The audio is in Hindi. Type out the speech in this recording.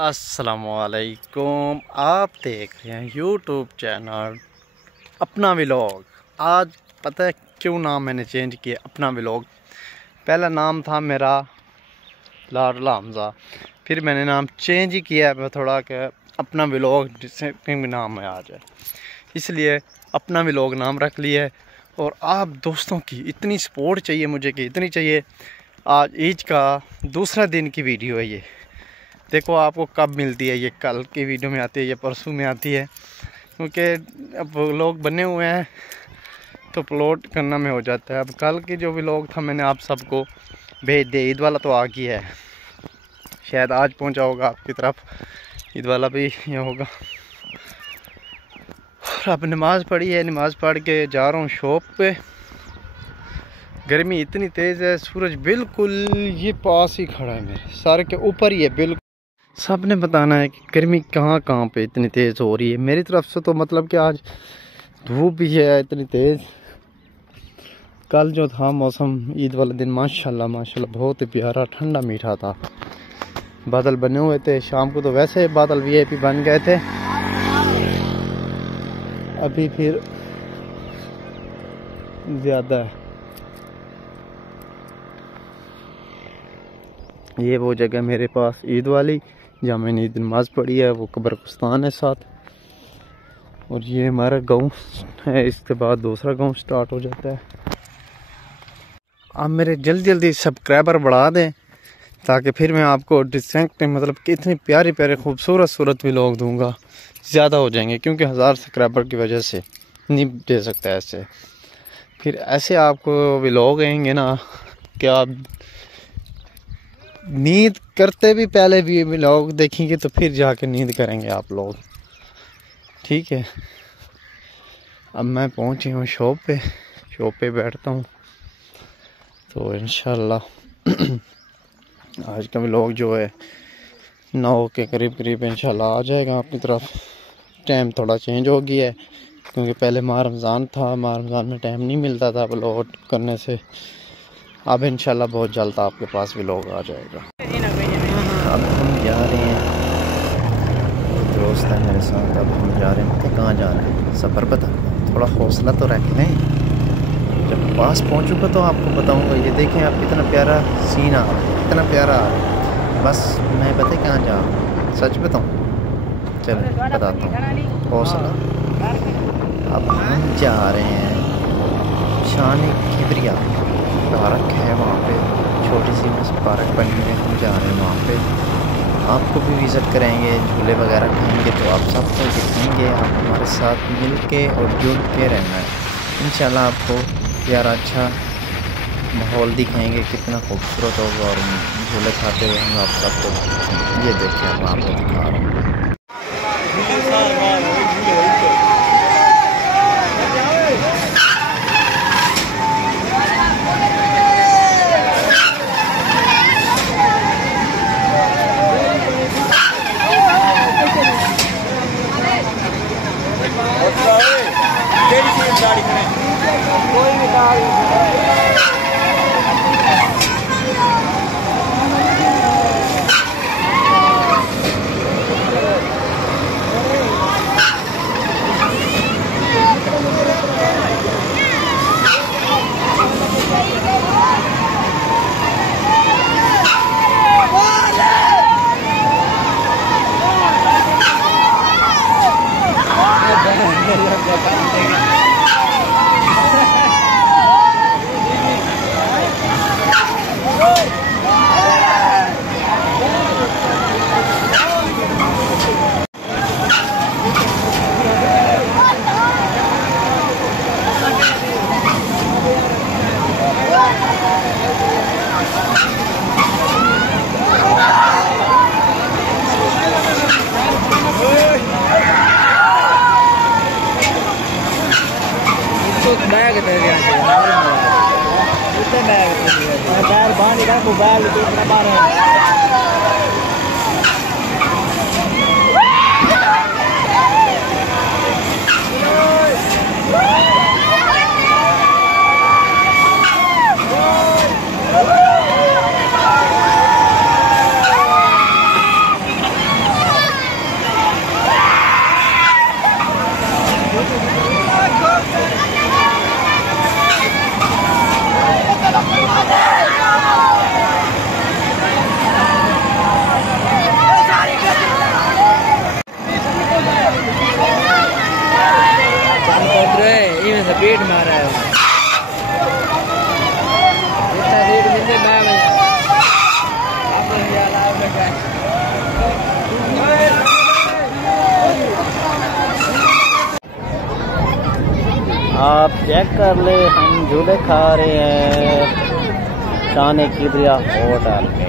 अस्सलामुअलैकुम। आप देख रहे हैं यूट्यूब चैनल अपना व्लॉग। आज पता है क्यों नाम मैंने चेंज किया अपना व्लॉग। पहला नाम था मेरा लाडला हमज़ा, फिर मैंने नाम चेंज ही किया मैं थोड़ा कि अपना व्लॉग जिससे भी नाम में आ जाए, इसलिए अपना व्लॉग नाम रख लिया है। और आप दोस्तों की इतनी सपोर्ट चाहिए मुझे कि इतनी चाहिए। आज ईद का दूसरा दिन की वीडियो है ये। देखो आपको कब मिलती है, ये कल की वीडियो में आती है, ये परसों में आती है, क्योंकि अब व्लॉग बने हुए हैं तो अपलोड करना में हो जाता है। अब कल की जो व्लॉग था मैंने आप सबको भेज दिया। ईद वाला तो आ गया है, शायद आज पहुंचा होगा आपकी तरफ। ईद वाला भी ये होगा। और अब नमाज़ पढ़ी है, नमाज़ पढ़ के जा रहा हूँ शॉप पे। गर्मी इतनी तेज़ है, सूरज बिल्कुल ये पास ही खड़ा है, मेरे सर के ऊपर ही है बिल्कुल। सब ने बताना है कि गर्मी कहाँ कहाँ पे इतनी तेज़ हो रही है। मेरी तरफ से तो मतलब कि आज धूप भी है इतनी तेज़। कल जो था मौसम ईद वाले दिन माशाल्लाह माशाल्लाह बहुत ही प्यारा ठंडा मीठा था। बादल बने हुए थे, शाम को तो वैसे बादल वीआईपी बन गए थे। अभी फिर ज़्यादा है। ये वो जगह मेरे पास ईद वाली जहाँ मैंने ईद नमाज पढ़ी है, वो कब्रिस्तान है साथ। और ये हमारा गांव है, इसके बाद दूसरा गांव स्टार्ट हो जाता है। आप मेरे जल्दी जल्दी सब्सक्राइबर बढ़ा दें ताकि फिर मैं आपको डिस्टेंट मतलब कि इतने प्यारे प्यारे खूबसूरत व्लॉग दूंगा। ज़्यादा हो जाएंगे क्योंकि 1000 सब्सक्राइबर की वजह से नहीं दे सकता ऐसे। फिर ऐसे आपको व्लॉग आएंगे ना कि आप नींद करते भी पहले भी व्लॉग देखेंगे तो फिर जाके नींद करेंगे आप लोग, ठीक है। अब मैं पहुंची हूँ शॉप पे बैठता हूँ तो इंशाल्लाह आज का व्लॉग जो है 9 के करीब इंशाल्लाह आ जाएगा आपकी तरफ। टाइम थोड़ा चेंज हो गया है क्योंकि पहले माह रमज़ान था, माह रमज़ान में टाइम नहीं मिलता था व्लॉग करने से। अब इंशाल्लाह बहुत जल्द आपके पास व्लॉग आ जाएगा। अब हम जा रहे हैं, दोस्त है मेरे साथ। अब हम जा रहे हैं, कहाँ जा रहे हैं सफ़र पता, थोड़ा हौसला तो रख लें। जब पास पहुँचूँगा तो आपको बताऊँगा। ये देखें आप कितना प्यारा सीन आ रहा है, कितना प्यारा आ रहा है। बस मैं पता कहाँ जा रहा हूँ, सच बताऊँ, चलो बताता हूँ। हौसला। अब हम जा रहे हैं शान किबरिया पार्क है, वहाँ पे छोटी सी बस पार्क बनी है, हम जा रहे हैं वहाँ पे। आपको भी विज़िट करेंगे, झूले वगैरह खाएंगे तो आप सबको दिखाएंगे। आप हमारे साथ मिल के और जुड़ के रहना है इंशाल्लाह। आपको प्यारा अच्छा माहौल दिखाएंगे, कितना खूबसूरत होगा। और झूले खाते हुए हम आप सबको ये देखिए मैं आपको दिखा रहा हूँ। मोबाइल आप चेक कर ले, हम झूले खा रहे हैं शान किबरिया होटल में।